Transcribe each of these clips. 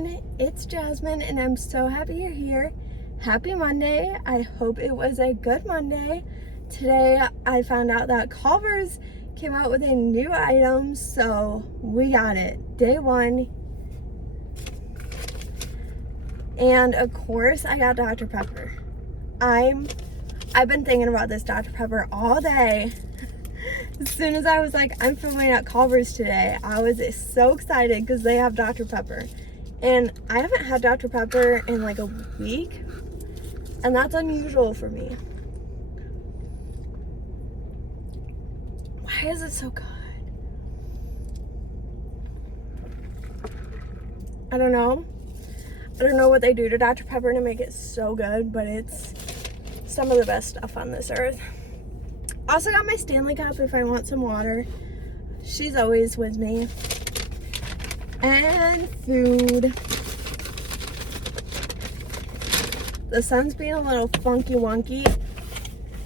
everyone, it's Jasmine and I'm so happy you're here. Happy Monday. I hope it was a good Monday. Today I found out that Culvers came out with a new item, so we got it. Day one. And of course I got Dr. Pepper. I've been thinking about this Dr. Pepper all day. As soon as I was like, I'm filming at Culvers today, I was so excited because they have Dr. Pepper. And I haven't had Dr. Pepper in like a week, and that's unusual for me. Why is it so good? I don't know. I don't know what they do to Dr. Pepper to make it so good, but it's some of the best stuff on this earth. Also got my Stanley Cup if I want some water. She's always with me. And food. The sun's being a little funky wonky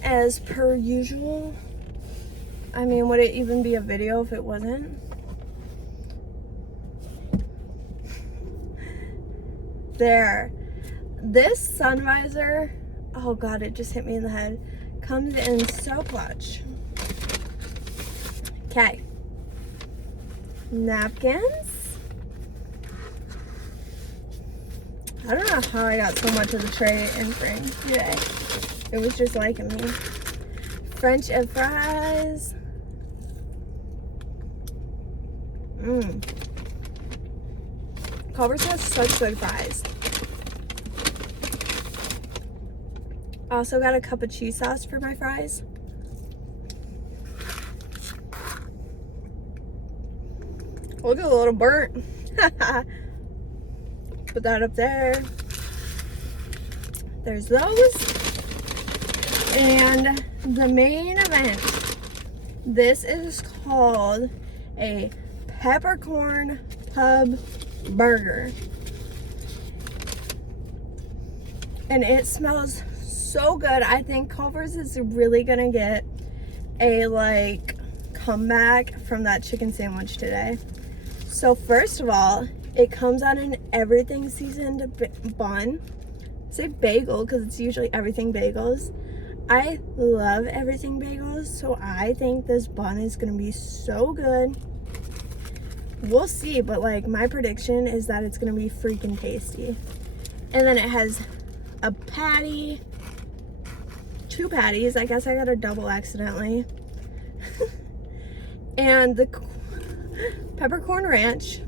as per usual. I mean, would it even be a video if it wasn't? There. This sun visor, oh god, it just hit me in the head, comes in so clutch. Okay. Napkins. I don't know how I got so much of the tray in frame today. It was just liking me. French fries. Culvers has such good fries. Also got a cup of cheese sauce for my fries. Look at a little burnt. Put that up there. There's those. And the main event. This is called a peppercorn pub burger. And it smells so good. I think Culvers is really gonna get a like comeback from that chicken sandwich today. So first of all, it comes on an everything seasoned bun. I say bagel because it's usually everything bagels. I love everything bagels, so I think this bun is gonna be so good. We'll see, but like my prediction is that it's gonna be freaking tasty. And then it has a patty, two patties. I guess I got a double accidentally. And the peppercorn ranch.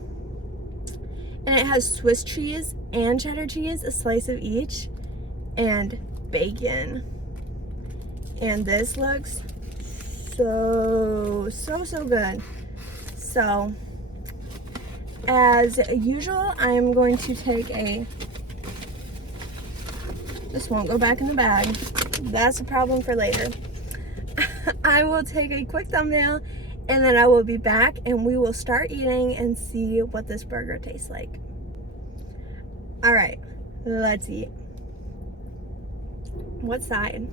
And it has Swiss cheese and cheddar cheese, a slice of each, and bacon. And this looks so good. So, as usual, I'm going to take this won't go back in the bag. That's a problem for later. I will take a quick thumbnail and then I will be back and we will start eating and see what this burger tastes like. All right, let's eat. What side?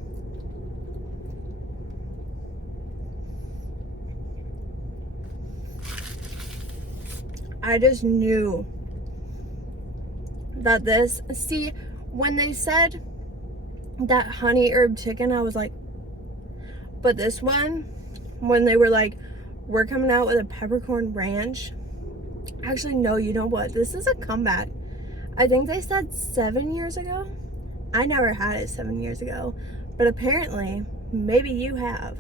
I just knew that this, see, when they said that honey herb chicken, I was like, but this one, when they were like, we're coming out with a peppercorn ranch. Actually, no, you know what? This is a comeback. I think they said 7 years ago. I never had it 7 years ago, but apparently, maybe you have.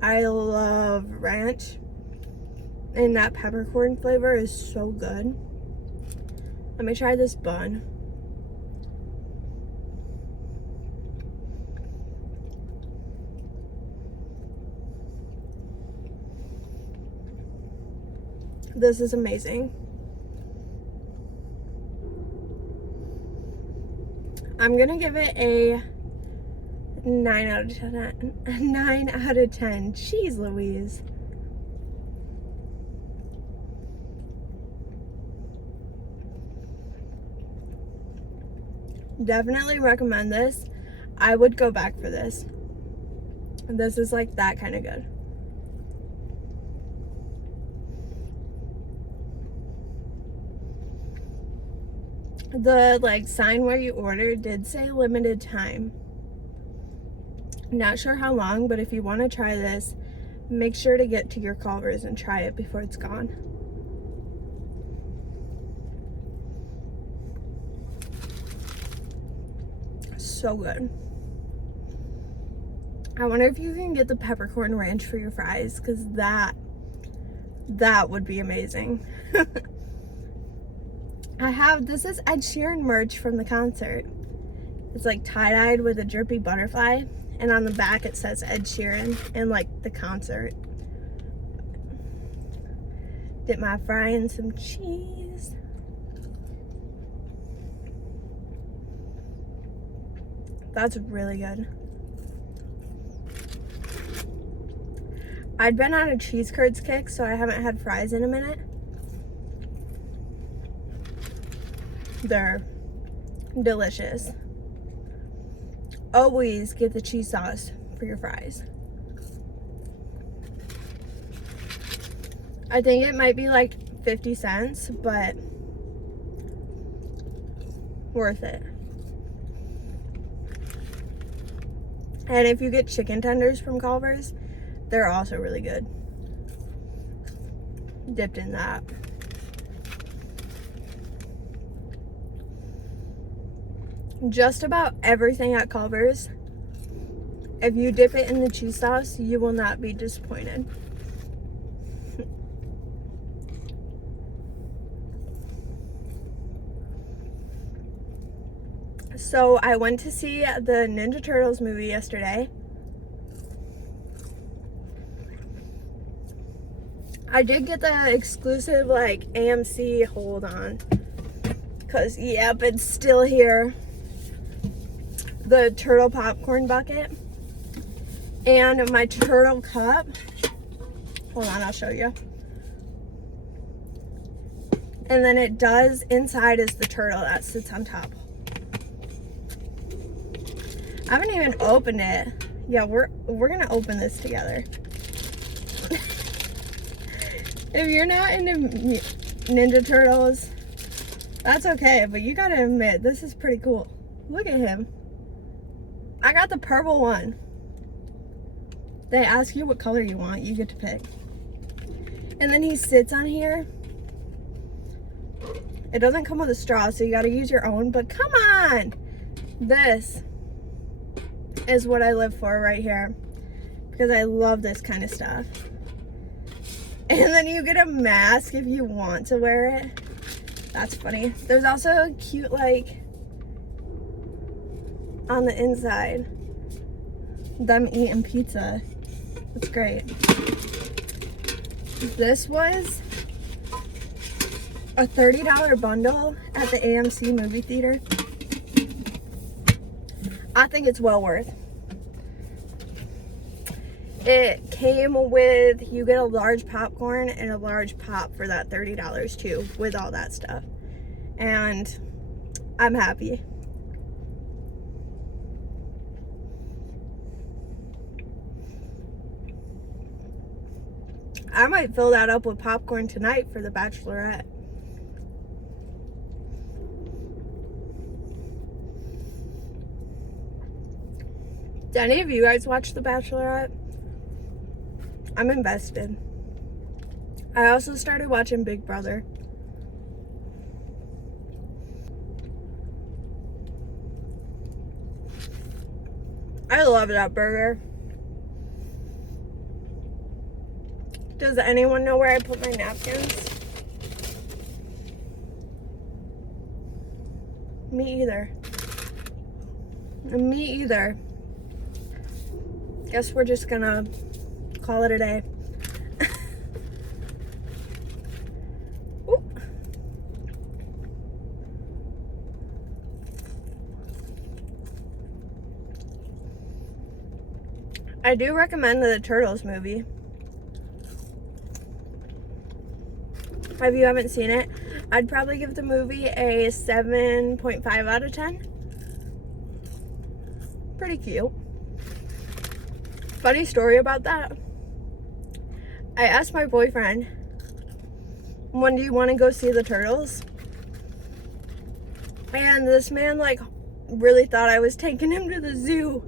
I love ranch, and that peppercorn flavor is so good. Let me try this bun. This is amazing. I'm gonna give it a 9 out of 10. 9 out of 10. Jeez Louise. Definitely recommend this. I would go back for this. This is like that kind of good. The like sign where you ordered did say limited time. Not sure how long, but if you want to try this, make sure to get to your Culvers and try it before it's gone. So good. I wonder if you can get the peppercorn ranch for your fries, because that would be amazing. This is Ed Sheeran merch from the concert. It's like tie-dyed with a drippy butterfly, and on the back it says Ed Sheeran and like the concert. Dip my fry in some cheese. That's really good. I'd been on a cheese curds kick, so I haven't had fries in a minute. They're delicious. Always get the cheese sauce for your fries. I think it might be like 50 cents, but worth it. And if you get chicken tenders from Culvers, they're also really good. Dipped in that. Just about everything at Culvers, if you dip it in the cheese sauce, you will not be disappointed. So I went to see the Ninja Turtles movie yesterday. I did get the exclusive like AMC hold on, because yep, it's still here. The turtle popcorn bucket and my turtle cup. Hold on, I'll show you. And then it does, inside is the turtle that sits on top. I haven't even opened it. Yeah, we're gonna open this together. If you're not into Ninja Turtles, that's okay, but you gotta admit, this is pretty cool. Look at him. I got the purple one. They ask you what color you want, you get to pick. And then he sits on here. It doesn't come with a straw, so you gotta use your own, but come on! This is what I live for right here, because I love this kind of stuff. And then you get a mask if you want to wear it. That's funny. There's also a cute, like, on the inside, them eating pizza. That's great. This was a $30 bundle at the AMC movie theater. I think it's well worth. It came with, you get a large popcorn and a large pop for that $30 too, with all that stuff. And I'm happy. I might fill that up with popcorn tonight for the Bachelorette. Did any of you guys watch the Bachelorette? I'm invested. I also started watching Big Brother. I love that burger. Does anyone know where I put my napkins? Me either. Me either. Guess we're just gonna call it a day. I do recommend the Turtles movie. If you haven't seen it, I'd probably give the movie a 7.5 out of 10. Pretty cute. Funny story about that. I asked my boyfriend, when do you want to go see the turtles? And this man like really thought I was taking him to the zoo.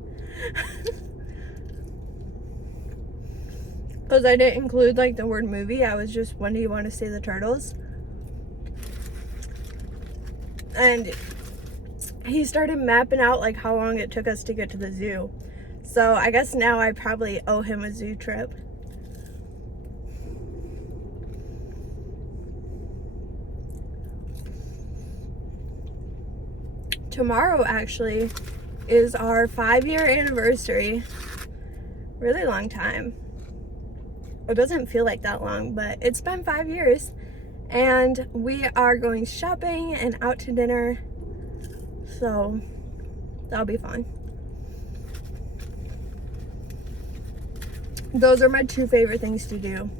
Because I didn't include like the word movie. I was just, when do you want to see the turtles? And he started mapping out like how long it took us to get to the zoo. So I guess now I probably owe him a zoo trip. Tomorrow actually is our 5-year anniversary. Really long time. It doesn't feel like that long, but it's been 5 years. And we are going shopping and out to dinner. So that'll be fun. Those are my 2 favorite things to do.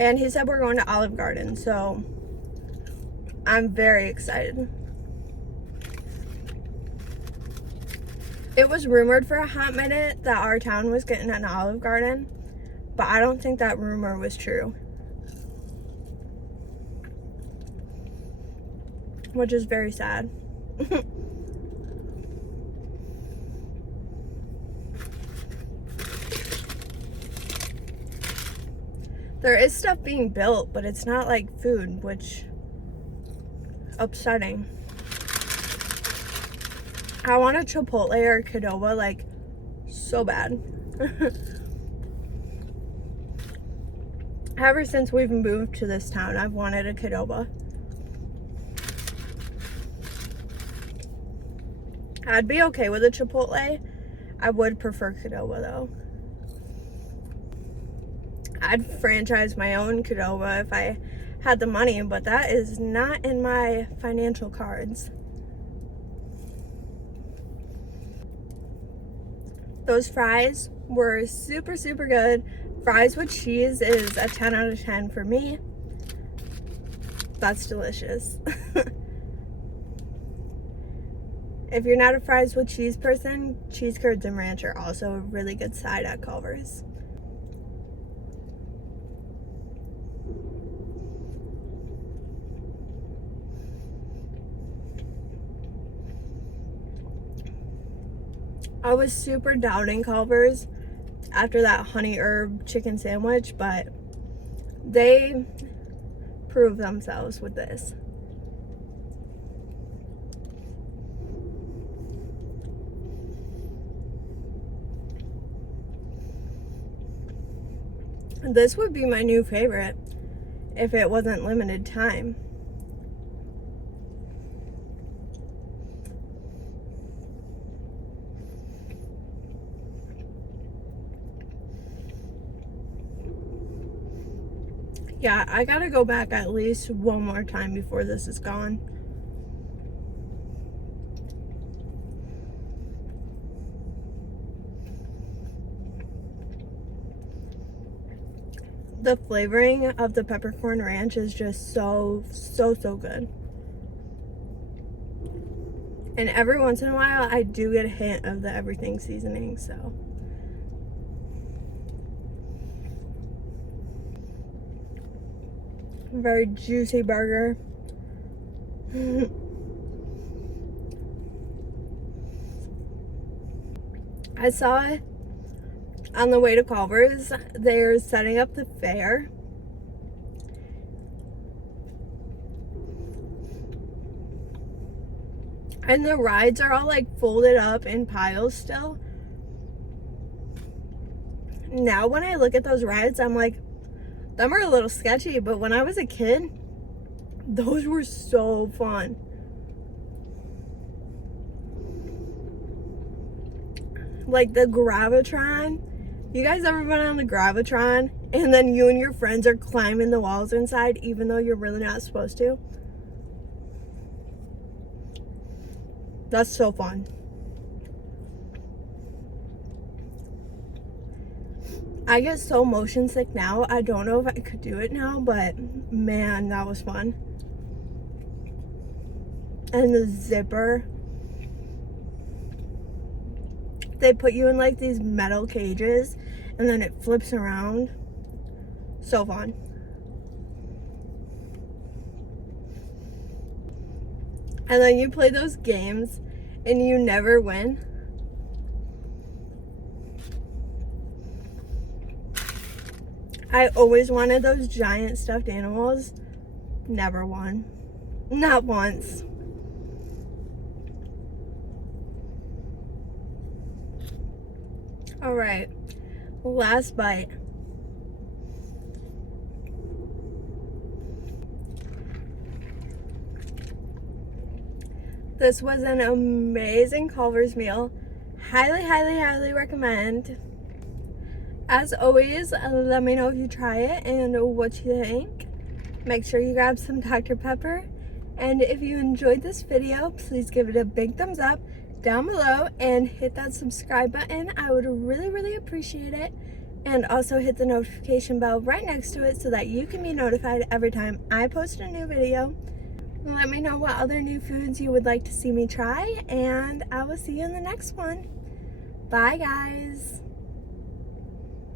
And he said we're going to Olive Garden, so I'm very excited. It was rumored for a hot minute that our town was getting an Olive Garden, but I don't think that rumor was true. Which is very sad. There is stuff being built, but it's not like food, which upsetting. I want a Chipotle or Qdoba like so bad. Ever since we've moved to this town, I've wanted a Qdoba. I'd be okay with a Chipotle. I would prefer Qdoba though. I'd franchise my own Qdoba if I had the money, but that is not in my financial cards. Those fries were super, super good. Fries with cheese is a 10 out of 10 for me. That's delicious. If you're not a fries with cheese person, cheese curds and ranch are also a really good side at Culvers. I was super doubting Culvers after that honey herb chicken sandwich, but they proved themselves with this. This would be my new favorite if it wasn't limited time. Yeah, I gotta go back at least one more time before this is gone. The flavoring of the peppercorn ranch is just so good. And every once in a while, I do get a hint of the everything seasoning, so. Very juicy burger. I saw it on the way to Culvers. They're setting up the fair. And the rides are all like folded up in piles still. Now when I look at those rides, I'm like, them are a little sketchy, but when I was a kid, those were so fun. Like the Gravitron. You guys ever been on the Gravitron and then you and your friends are climbing the walls inside even though you're really not supposed to? That's so fun. I get so motion sick now. I don't know if I could do it now, but man, that was fun. And the zipper. They put you in like these metal cages and then it flips around. So fun. And then you play those games and you never win. I always wanted those giant stuffed animals. Never won. Not once. All right, last bite. This was an amazing Culvers meal. Highly, highly, highly recommend. As always, let me know if you try it and what you think. Make sure you grab some Dr. Pepper. And if you enjoyed this video, please give it a big thumbs up down below and hit that subscribe button. I would really, really appreciate it. And also hit the notification bell right next to it so that you can be notified every time I post a new video. Let me know what other new foods you would like to see me try, and I will see you in the next one. Bye, guys.